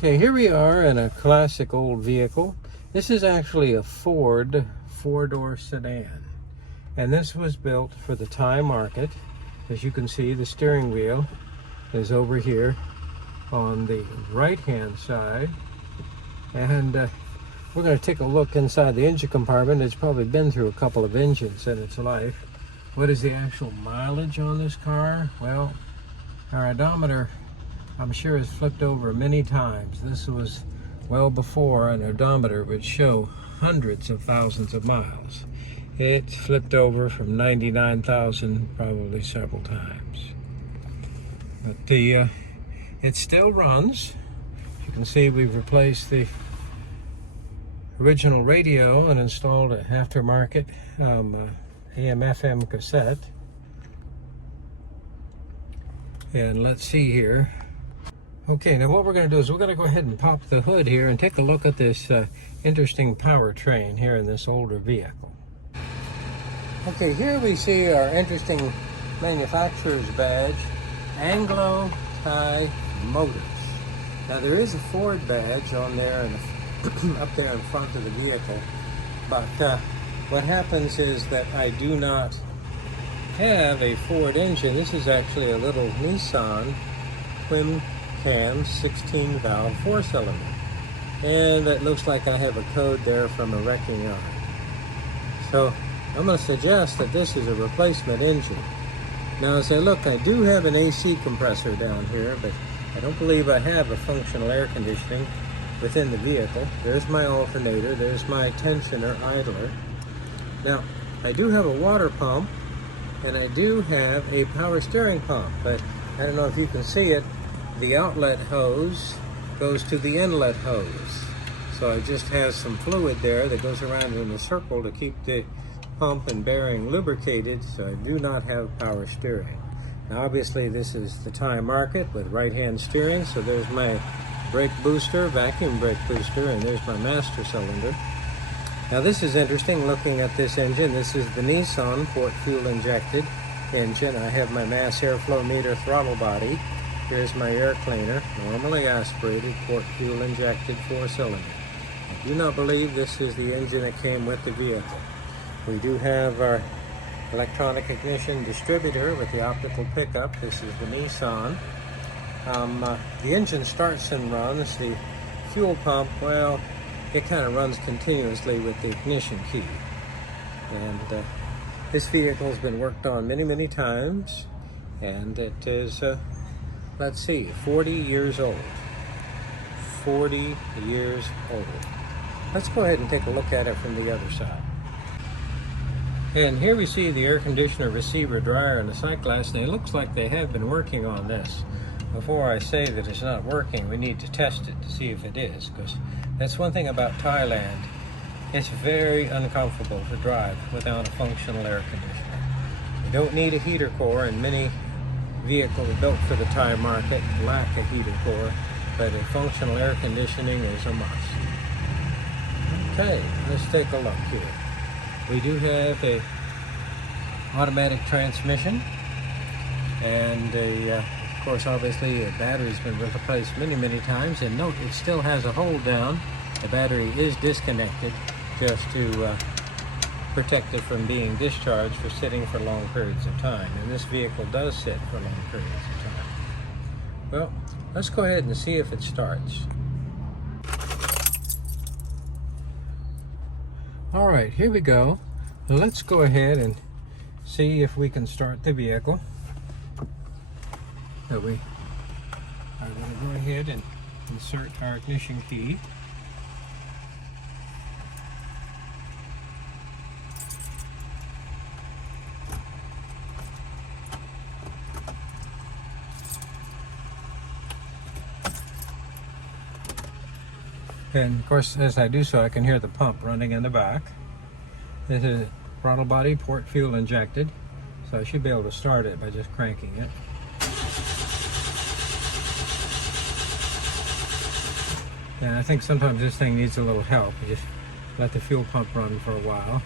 Okay, here we are in a classic old vehicle. This is actually a Ford four-door sedan. And this was built for the Thai market. As you can see, the steering wheel is over here on the right-hand side. And we're going to take a look inside the engine compartment. It's probably been through a couple of engines in its life. What is the actual mileage on this car? Well, our odometer, I'm sure, has flipped over many times. This was well before an odometer would show hundreds of thousands of miles. It's flipped over from 99,000 probably several times. But it still runs. You can see we've replaced the original radio and installed an aftermarket AM/FM cassette. And let's see here. Okay, now what we're going to do is we're going to go ahead and pop the hood here and take a look at this interesting powertrain here in this older vehicle. Okay, here we see our interesting manufacturer's badge, Anglo-Thai Motors. Now there is a Ford badge on there and up there in front of the vehicle, but what happens is that I do not have a Ford engine. This is actually a little Nissan twin cam 16 valve 4-cylinder, and it looks like I have a code there from a wrecking yard. So I'm going to suggest that this is a replacement engine. Now as I look, I do have an AC compressor down here, but I don't believe I have a functional air conditioning within the vehicle. There's my alternator, there's my tensioner idler. Now I do have a water pump, and I do have a power steering pump, but I don't know if you can see it. The outlet hose goes to the inlet hose. So it just has some fluid there that goes around in a circle to keep the pump and bearing lubricated, so I do not have power steering. Now obviously this is the Thai market with right-hand steering, so there's my brake booster, vacuum brake booster, and there's my master cylinder. Now this is interesting looking at this engine. This is the Nissan port fuel injected engine. I have my mass airflow meter throttle body. Here's my air cleaner, normally aspirated, port fuel injected 4-cylinder. I do not believe this is the engine that came with the vehicle. We do have our electronic ignition distributor with the optical pickup. This is the Nissan. The engine starts and runs. The fuel pump, well, it kind of runs continuously with the ignition key. And this vehicle has been worked on many, many times, and it is, let's see, 40 years old. 40 years old. Let's go ahead and take a look at it from the other side. And here we see the air conditioner, receiver, dryer, and the sight glass, and it looks like they have been working on this. Before I say that it's not working, we need to test it to see if it is, because that's one thing about Thailand. It's very uncomfortable to drive without a functional air conditioner. You don't need a heater core, and many vehicles built for the Thai market lack a heater core, but a functional air conditioning is a must. Okay, let's take a look here. We do have a automatic transmission, and of course obviously a battery's been replaced many, many times, and note it still has a hold down. The battery is disconnected just to protect it from being discharged for sitting for long periods of time, and this vehicle does sit for long periods of time. Well, let's go ahead and see if it starts. All right, here we go. Let's go ahead and see if we can start the vehicle. So we are going to go ahead and insert our ignition key. And of course, as I do so, I can hear the pump running in the back. This is throttle body, port fuel injected, so I should be able to start it by just cranking it. And I think sometimes this thing needs a little help. You just let the fuel pump run for a while.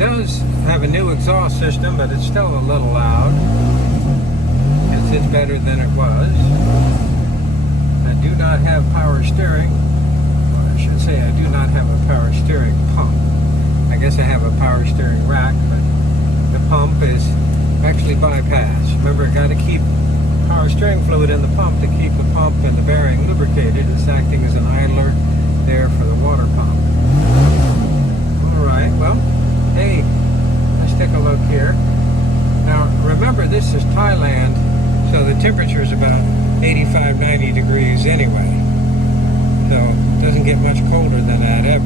does have a new exhaust system, but it's still a little loud. It's better than it was. I do not have power steering. Well, I should say I do not have a power steering pump. I guess I have a power steering rack, but the pump is actually bypassed. Remember, I got to keep power steering fluid in the pump to keep the pump and the bearing lubricated. It's acting as an idler there for the water pump. Alright, well, hey, let's take a look here. Now, remember, this is Thailand, so the temperature is about 85, 90 degrees anyway. So, it doesn't get much colder than that ever.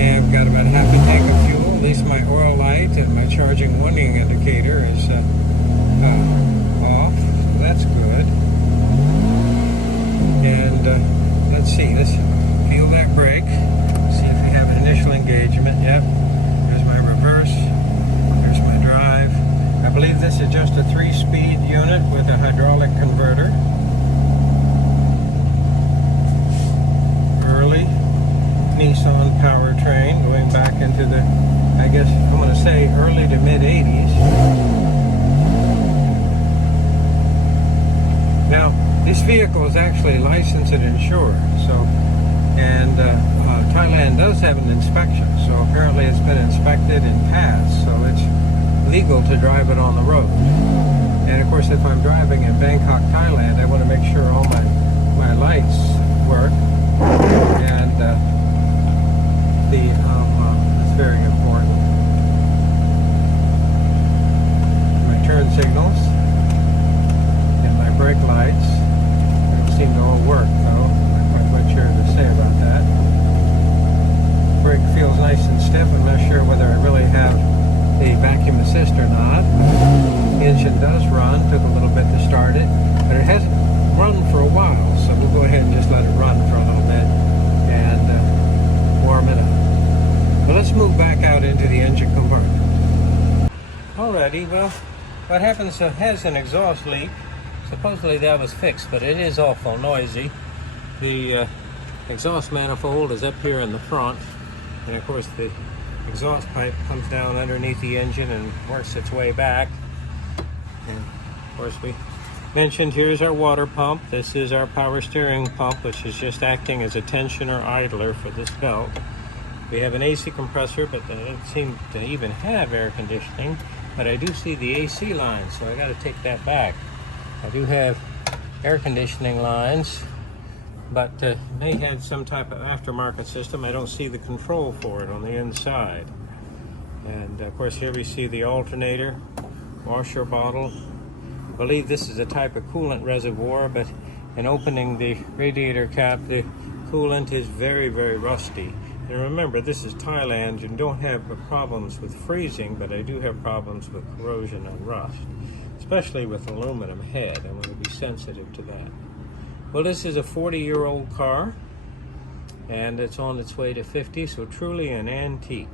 And I've got about half a tank of fuel, at least my oil light and my charging warning indicator is off, so that's good. And let's see, let's feel that brake, see if we have an initial engagement. Yep, there's my reverse, there's my drive. I believe this is just a 3-speed unit with a hydraulic converter. Early Nissan Powertrain, going back into the, I guess I'm going to say early to mid 80s. Now, this vehicle is actually licensed and insured, so, and Thailand does have an inspection, so apparently it's been inspected and passed, so it's legal to drive it on the road. And of course, if I'm driving in Bangkok, Thailand, I want to make sure all my lights work, and it's very important. My turn signals and my brake lights don't seem to all work, though. I'm not quite sure to say about that. Brake feels nice and stiff. I'm not sure whether I really have a vacuum assist or not. The engine does run. Took a little bit to start it, but it hasn't run for a while, so we'll go ahead and just let it run for a little bit and warm it up. But let's move back out into the engine compartment. Alrighty, well, what happens has an exhaust leak. Supposedly that was fixed, but it is awful noisy. The exhaust manifold is up here in the front, and of course the exhaust pipe comes down underneath the engine and works its way back. And of course, we mentioned here's our water pump. This is our power steering pump, which is just acting as a tensioner idler for this belt. We have an AC compressor, but they don't seem to even have air conditioning. But I do see the AC lines, so I got to take that back. I do have air conditioning lines, but may have some type of aftermarket system. I don't see the control for it on the inside. And of course, here we see the alternator, washer bottle. I believe this is a type of coolant reservoir, but in opening the radiator cap, the coolant is very, very rusty. And remember, this is Thailand. You don't have problems with freezing, but I do have problems with corrosion and rust, especially with aluminum head. I'm going to be sensitive to that. Well, this is a 40-year-old car, and it's on its way to 50, so truly an antique.